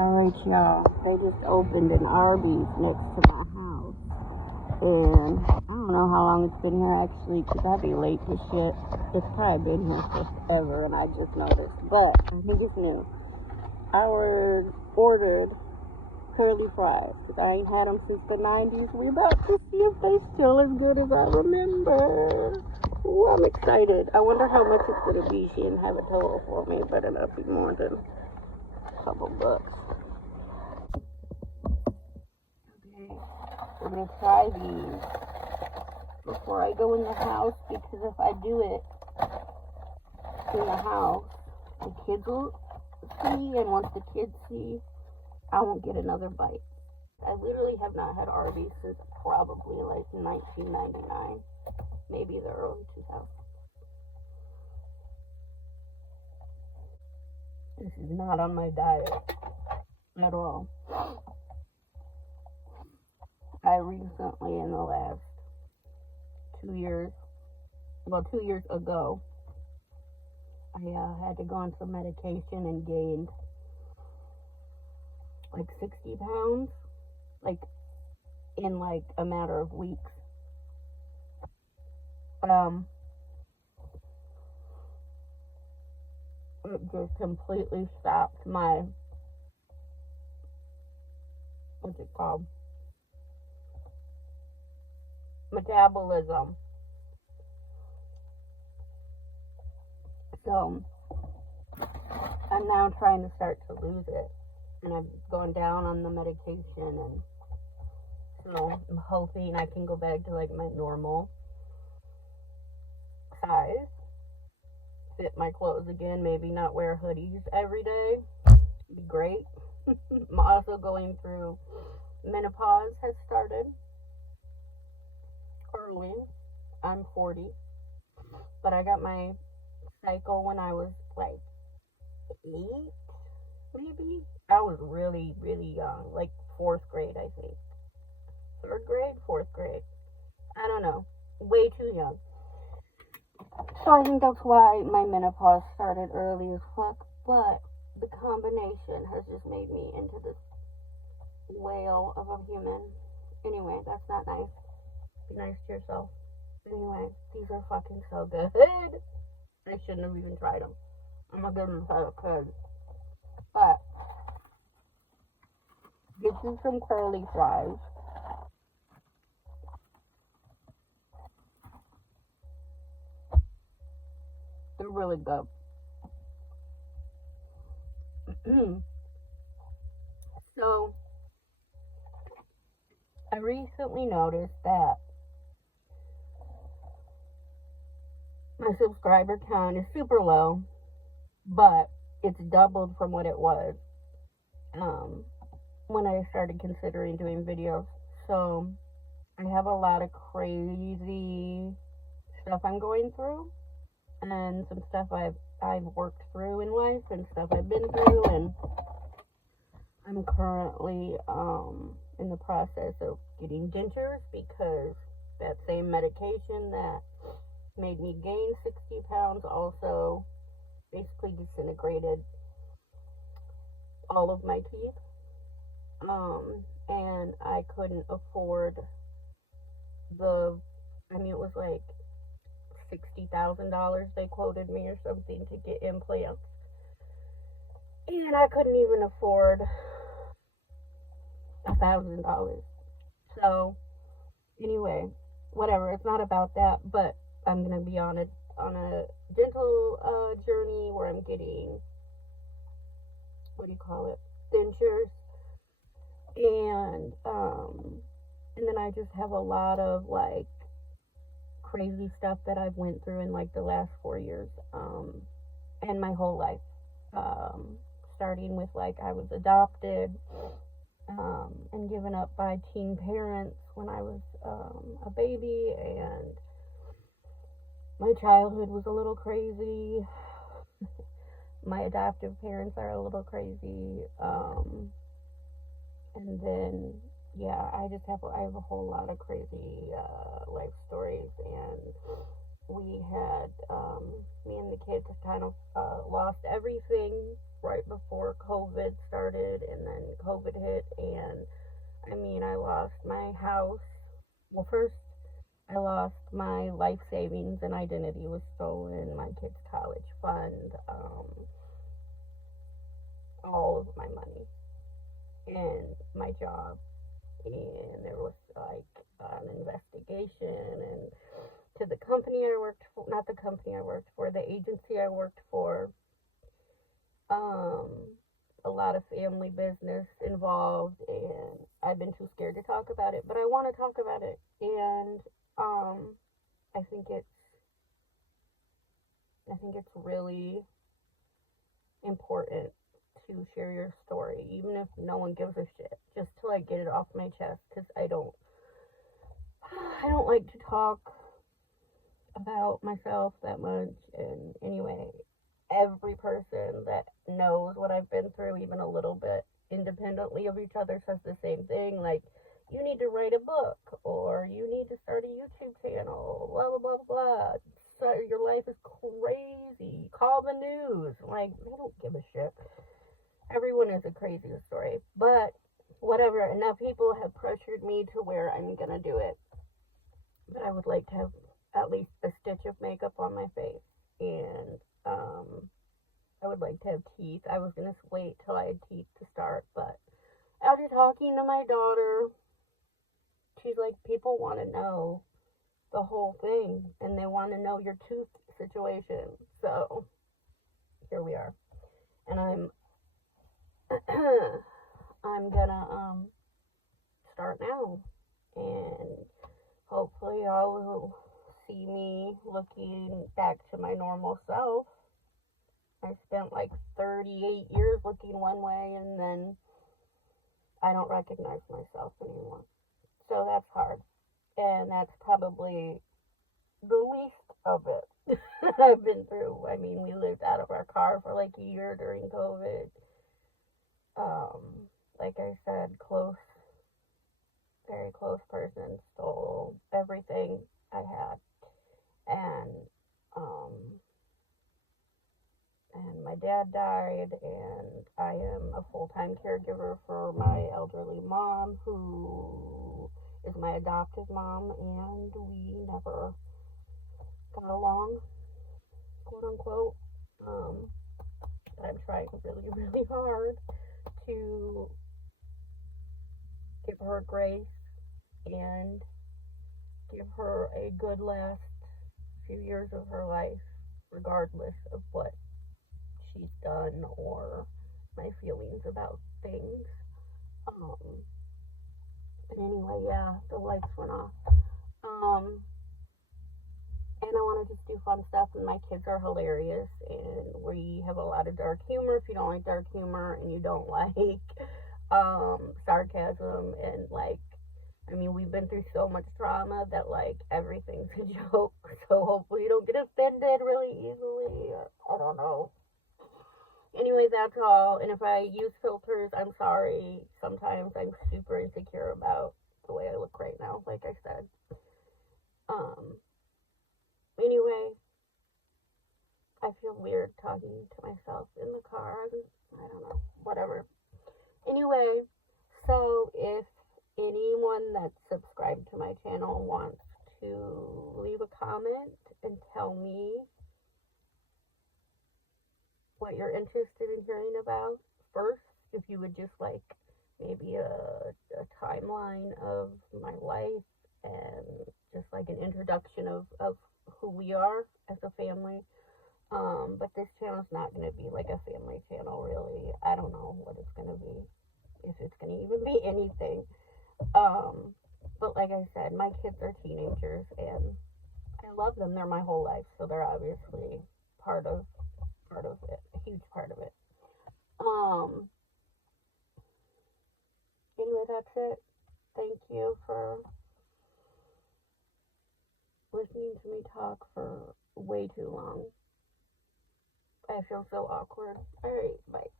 Alright, y'all. They just opened an Arby's next to my house. And I don't know how long it's been here actually, because I'd be late to shit. It's probably been here forever and I just noticed. But I think it's new. I ordered curly fries, because I ain't had them since the 90s. We're about to see if they still as good as I remember. Ooh, I'm excited. I wonder how much it's going to be. She didn't have a total for me, but it'll be more than a couple bucks. Okay, we're going to try these before I go in the house, because if I do it in the house, the kids will see, and once the kids see, I won't get another bite. I literally have not had Arby's since probably like 1999, maybe the early 2000s. This is not on my diet at all. I recently, in the last 2 years, well, 2 years ago, I had to go on some medication and gained like 60 pounds, like in like a matter of weeks. It just completely stopped my, what's it called, metabolism. So I'm now trying to start to lose it, and I've gone down on the medication, and so I'm hoping I can go back to like my normal size, fit my clothes again, maybe not wear hoodies every day. It'd be great. I'm also going through menopause, has started early. I'm 40, but I got my cycle when I was like 8, maybe. I was really, really young, like 4th grade, I think. 3rd grade, 4th grade. I don't know. Way too young. So I think that's why my menopause started early as fuck. But the combination has just made me into this whale of a human. Anyway, that's not nice. Be nice to yourself. Anyway, these are fucking so good. I shouldn't have even tried them. I'm a good if I could. But this is some curly fries. They're really good. So, I recently noticed that my subscriber count is super low, but it's doubled from what it was when I started considering doing videos. So, I have a lot of crazy stuff I'm going through, and some stuff I've worked through in life, and stuff I've been through, and I'm currently in the process of getting dentures, because that same medication that made me gain 60 pounds also basically disintegrated all of my teeth. And I couldn't afford it was like $60,000 they quoted me or something to get implants. And I couldn't even afford $1,000. So, anyway, whatever. It's not about that, but I'm gonna be on a dental journey where I'm getting, dentures, and then I just have a lot of like crazy stuff that I've went through in like the last 4 years, and my whole life, starting with like I was adopted, and given up by teen parents when I was a baby, and my childhood was a little crazy. My adoptive parents are a little crazy, and then I have a whole lot of crazy life stories, and we had me and the kids kind of lost everything right before COVID started, and then COVID hit, and I mean, I lost my house. Well, first, I lost my life savings and identity was stolen, my kids' college fund, all of my money, and my job. And there was like an investigation and to the company I worked for, not the company I worked for, the agency I worked for, um, a lot of family business involved, and I've been too scared to talk about it, but I want to talk about it, and um, I think it's really important to share your story, even if no one gives a shit, just to like get it off my chest, because I don't like to talk about myself that much, and anyway, every person that knows what I've been through, even a little bit, independently of each other, says the same thing, like, you need to write a book, or you need to start a YouTube channel, blah, blah, blah, blah. So your life is crazy. Call the news. Like, they don't give a shit. Everyone is a crazy story. But, whatever, enough people have pressured me to where I'm gonna do it. But I would like to have at least a stitch of makeup on my face. And, I would like to have teeth. I was gonna wait till I had teeth to start, but after talking to my daughter, she's like, people want to know the whole thing, and they want to know your tooth situation. So here we are, and I'm gonna start now, and hopefully y'all will see me looking back to my normal self. I spent like 38 years looking one way, and then I don't recognize myself anymore. So that's hard. And that's probably the least of it I've been through. I mean, we lived out of our car for like a year during COVID. Like I said, very close person stole everything I had. And, and my dad died, and I am a full-time caregiver for my elderly mom, who is my adopted mom, and we never got along, quote unquote. But I'm trying really, really hard to give her grace and give her a good last few years of her life, regardless of what she's done or my feelings about things. But anyway, yeah, the lights went off. And I want to just do fun stuff, and my kids are hilarious, and we have a lot of dark humor. If you don't like dark humor and you don't like sarcasm, and like, I mean, we've been through so much drama that like everything's a joke, so hopefully you don't get offended really easily. I don't know. Anyway, that's all, and if I use filters, I'm sorry. Sometimes I'm super insecure about the way I look right now, like I said. Anyway, I feel weird talking to myself in the car. I don't know, whatever. Anyway, so if anyone that's subscribed to my channel wants to leave a comment and tell me what you're interested in hearing about first, if you would just like maybe a timeline of my life and just like an introduction of who we are as a family. But this channel's not going to be like a family channel, really. I don't know what it's going to be, if it's going to even be anything. But like I said, my kids are teenagers, and I love them. They're my whole life, so they're obviously part of it, a huge part of it. Anyway, that's it. Thank you for listening to me talk for way too long. I feel so awkward. Alright, bye.